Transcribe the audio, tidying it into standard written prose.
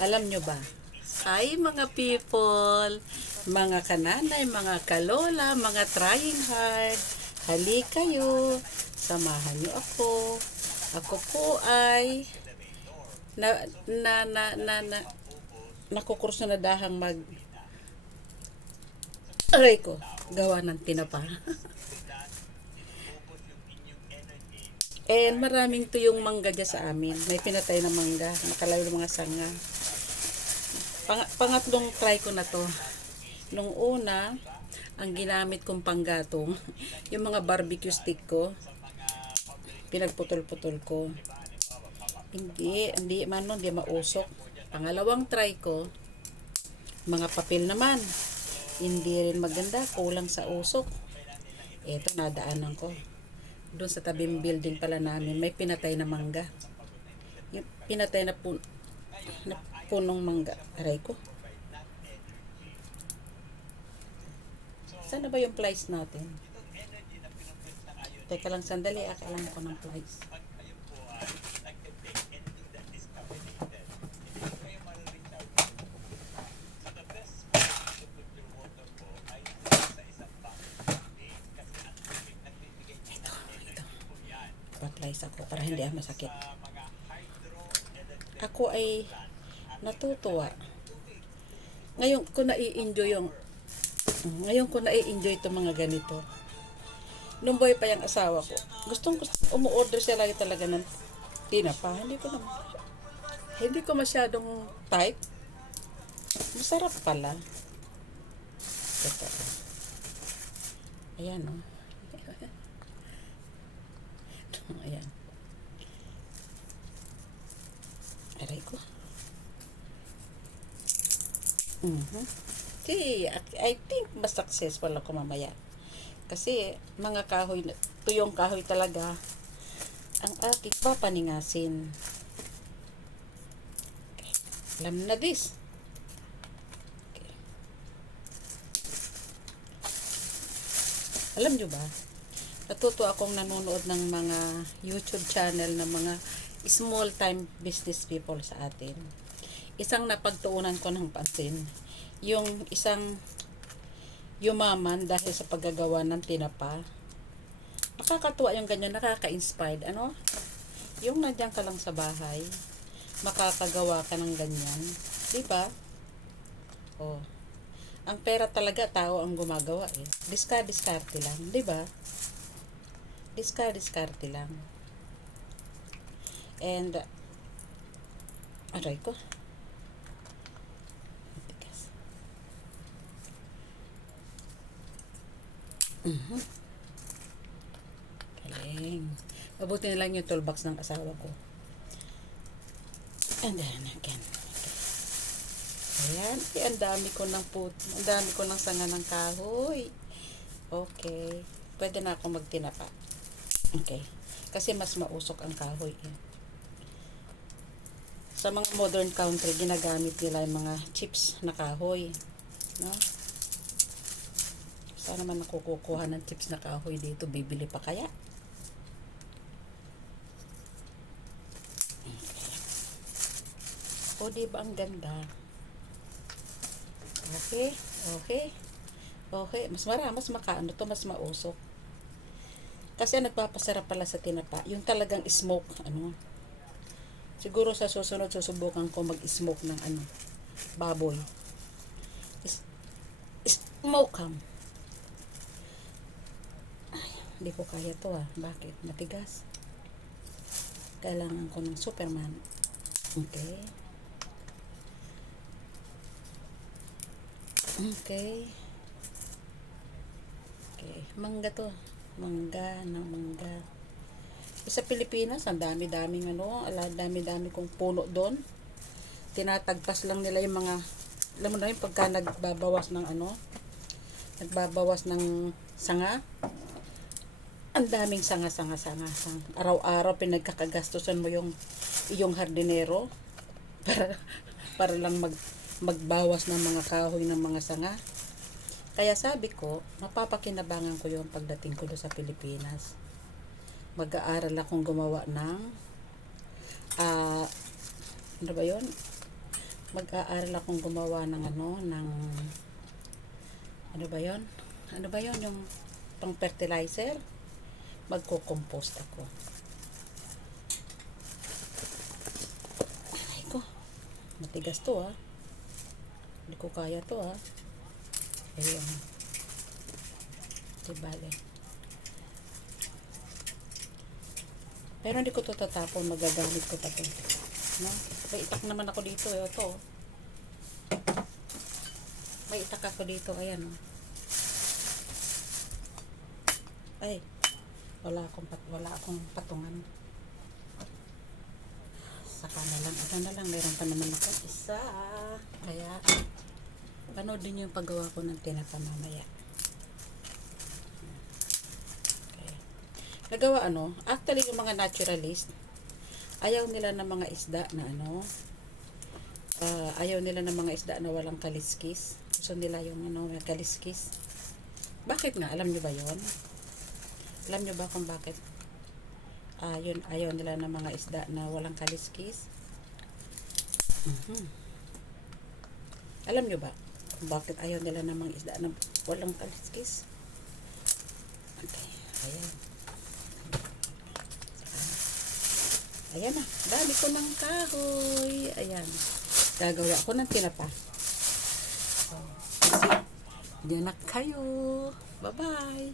Alam nyo ba? Hi mga people, mga kananay, mga kalola, mga trying hard. Hali kayo, samahan nyo ako. Ako po ay na nakukurso na dahang aray ko, gawa ng tinapa. And maraming tuyong mangga dyan sa amin. May pinatay na mangga, nakalayo ng mga sanga. Pangatlong try ko na to. Nung una, ang ginamit kong panggatong, yung mga barbecue stick ko, pinagputol-putol ko. Hindi mausok. Pangalawang try ko, mga papel naman. Hindi rin maganda, kulang sa usok. Eto, nadaanan ko. Doon sa tabing building pala namin, may pinatay na mangga. Yung pinatay na punong mangga. Aray ko. Sana ba yung flies natin? Teka lang sandali, kailangan ko ng flies. Pa-flies ako para hindi masakit. Ako ay natutuwa. Ngayon ko nai-enjoy itong mga ganito. Nung boy pa yung asawa ko, gustong umu-order siya lagi talaga ng tinapa. Hindi ko masyadong type. Masarap pala. Ito. Ayan, oh. Ayan. Aray ko. Okay, I think mas successful ako mamaya. Kasi mga kahoy, tuyong kahoy talaga ang aking papaningasin. Okay. Alam na this. Okay. Alam nyo ba? Natuto akong nanonood ng mga YouTube channel ng mga small time business people sa atin. Isang napagtuunan ko ng pansin, yung isang yumaman dahil sa paggagawa ng tinapa. Nakakatuwa yung ganyan, nakaka-inspired. Ano? Yung nandiyan ka lang sa bahay, makakagawa ka ng ganyan. Diba? Oh. Ang pera talaga, tao ang gumagawa eh. Diskarte lang. Diba? Diskarte lang. And, aray ko. Galing. Mabuti na lang yung toolbox ng asawa ko. And then again. Ayan. Ang dami ko ng sanga ng kahoy. Okay. Pwede na ako magtinapa. Okay. Kasi mas mausok ang kahoy. Sa mga modern country, ginagamit nila yung mga chips na kahoy. No? Saan naman nakukuha ng chips na kahoy dito? Bibili pa kaya? O, diba ang ganda? Okay. Mas makaano to, mas mausok. Kasi nagpapasarap pala sa tinapa, yung talagang smoke, Siguro sa susunod, susubukan ko mag-smoke ng baboy. Smoke ham. Hindi ko kaya to Bakit? Matigas. Kailangan ko ng Superman. Okay. Mangga to. Mangga. Sa Pilipinas, ang dami-daming dami-dami kong puno doon. Tinatagpas lang nila yung mga, alam mo na yung pagka nagbabawas ng sanga. Ang daming sanga. Araw-araw pinagkakagastusan mo yung iyong hardinero para lang magbawas ng mga kahoy ng mga sanga. Kaya sabi ko, mapapakinabangan ko yung pagdating ko doon sa Pilipinas. Mag-aaral akong gumawa ng ano ba yun? Mag-aaral akong gumawa ng ano ba yun? Ano ba yun? Yung pang fertilizer? Magko-compost ako. Ay ko, matigas to Hindi ko kaya to Ayun. Bale. Pero hindi ko to tatapon, magagamit ko pa to. No? May itak naman ako dito ito. May itak ako dito, ayan Ay, wala akong patungan. Saka na lang, meron pa naman ako isa. Kaya, panood din yung paggawa ko ng tinapa mamaya. Nagawa actually yung mga naturalist, ayaw nila ng mga isda na ayaw nila ng mga isda na walang kaliskis. Gusto nila yung may kaliskis. Bakit nga? Alam nyo ba yon? Alam nyo ba kung bakit? Yun, ayaw nila ng mga isda na walang kaliskis. Alam nyo ba kung bakit ayaw nila ng mga isda na walang kaliskis? Okay, ayan. Ayan dami ko ng kahoy. Ayan. Gagawa ko ng tinapa. So, diyan na kayo. Bye-bye.